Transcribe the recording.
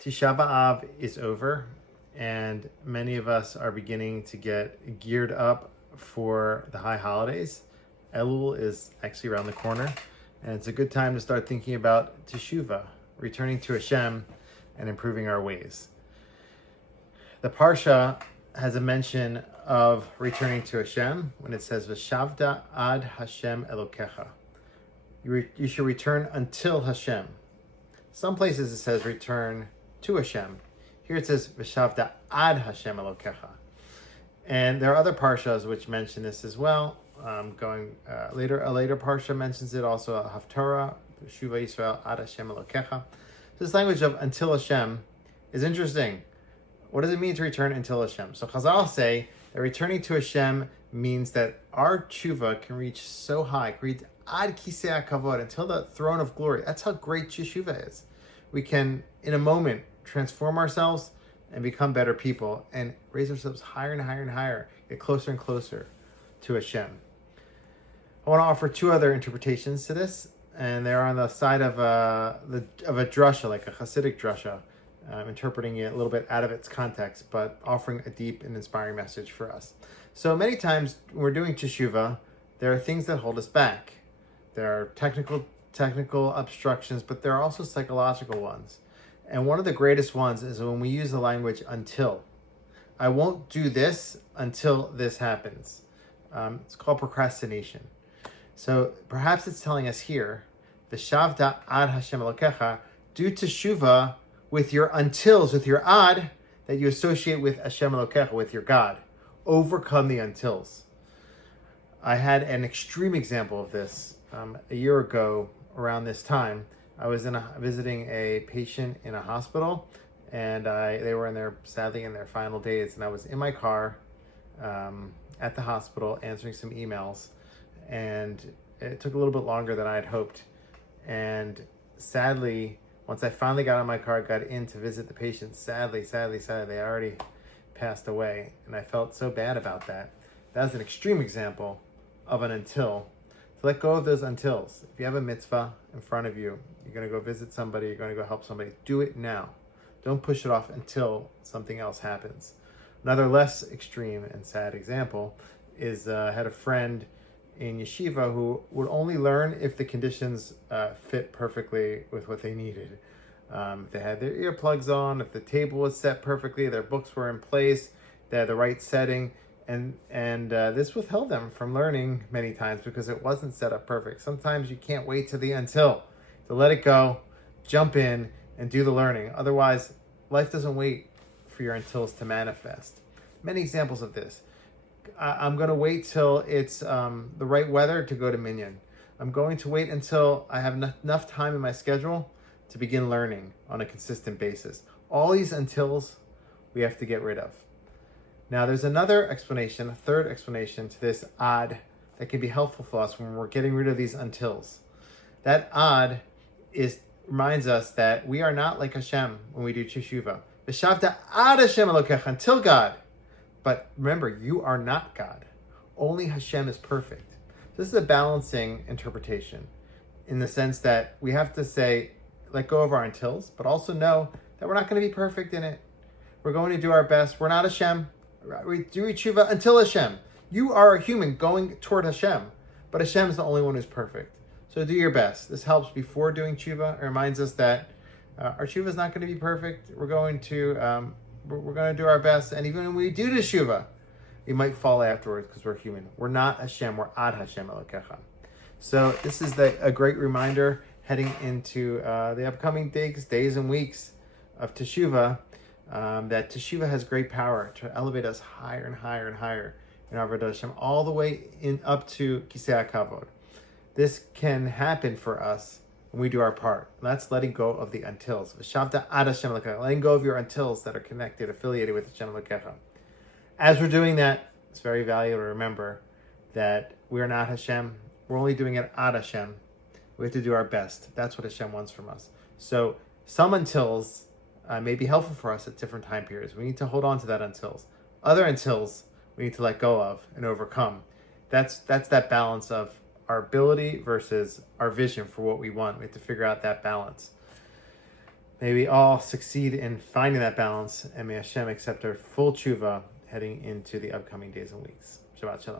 Tisha B'Av is over, and many of us are beginning to get geared up for the high holidays. Elul is actually around the corner, and it's a good time to start thinking about Teshuvah, returning to Hashem and improving our ways. The Parsha has a mention of returning to Hashem when it says, V'shavta ad Hashem Elokecha. You should return until Hashem. Some places it says return to Hashem. Here it says V'shavta ad Hashem Elokecha. And there are other parshas which mention this as well. A later parsha mentions it also. Haftarah, Shuva Yisrael ad Hashem Elokecha. This language of until Hashem is interesting. What does it mean to return until Hashem? So Chazal say that returning to Hashem means that our tshuva can reach so high, can reach ad kisei hakavod, until the throne of glory. That's how great tshuva is. We can, in a moment, transform ourselves and become better people and raise ourselves higher and higher and higher, get closer and closer to Hashem. I want to offer two other interpretations to this, and they're on the side of a drasha, like a Hasidic drasha, interpreting it a little bit out of its context, but offering a deep and inspiring message for us. So many times when we're doing teshuvah, there are things that hold us back. There are technical obstructions, but there are also psychological ones. And one of the greatest ones is when we use the language until. I won't do this until this happens. It's called procrastination. So perhaps it's telling us here, V'shavta ad Hashem Elokecha, do teshuvah with your untils, with your ad, that you associate with Hashem Elokecha, with your God. Overcome the untils. I had an extreme example of this a year ago around this time. I was visiting a patient in a hospital, and they were sadly in their final days, and I was in my car at the hospital answering some emails, and it took a little bit longer than I had hoped. And sadly, once I finally got in my car, got in to visit the patient, sadly, they already passed away, and I felt so bad about that. That was an extreme example of an until. To let go of those untils. If you have a mitzvah in front of you, you're going to go visit somebody, you're going to go help somebody, do it now. Don't push it off until something else happens. Another less extreme and sad example is I had a friend in yeshiva who would only learn if the conditions fit perfectly with what they needed. If they had their earplugs on, if the table was set perfectly, their books were in place, they had the right setting, and this withheld them from learning many times because it wasn't set up perfect. Sometimes you can't wait till the until to let it go, jump in, and do the learning. Otherwise, life doesn't wait for your untils to manifest. Many examples of this. I'm going to wait till it's the right weather to go to Minyan. I'm going to wait until I have enough time in my schedule to begin learning on a consistent basis. All these untils we have to get rid of. Now, there's another explanation, a third explanation to this ad that can be helpful for us when we're getting rid of these untils. That ad reminds us that we are not like Hashem when we do teshuvah. V'shavta ad Hashem Elokecha, until God. But remember, you are not God. Only Hashem is perfect. This is a balancing interpretation in the sense that we have to say, let go of our untils, but also know that we're not going to be perfect in it. We're going to do our best. We're not Hashem. We do tshuva until Hashem. You are a human going toward Hashem, but Hashem is the only one who's perfect. So do your best. This helps before doing tshuva. It reminds us that our tshuva is not going to be perfect. We're going to do our best, and even when we do tshuva, we might fall afterwards because we're human. We're not Hashem. We're ad Hashem Elokecha. So this is a great reminder heading into the upcoming days and weeks of teshuvah. That teshuvah has great power to elevate us higher and higher and higher in our Avodah Hashem, all the way up to Kisei HaKavod. This can happen for us when we do our part. That's letting go of the untils. V'shavta ad Hashem Elokecha, letting go of your untils that are connected, affiliated with Hashem Elokecha. As we're doing that, it's very valuable to remember that we are not Hashem. We're only doing it ad Hashem. We have to do our best. That's what Hashem wants from us. So some untils may be helpful for us at different time periods. We need to hold on to that untils. Other untils we need to let go of and overcome. That's that balance of our ability versus our vision for what we want. We have to figure out that balance. May we all succeed in finding that balance, and may Hashem accept our full tshuva heading into the upcoming days and weeks. Shabbat shalom.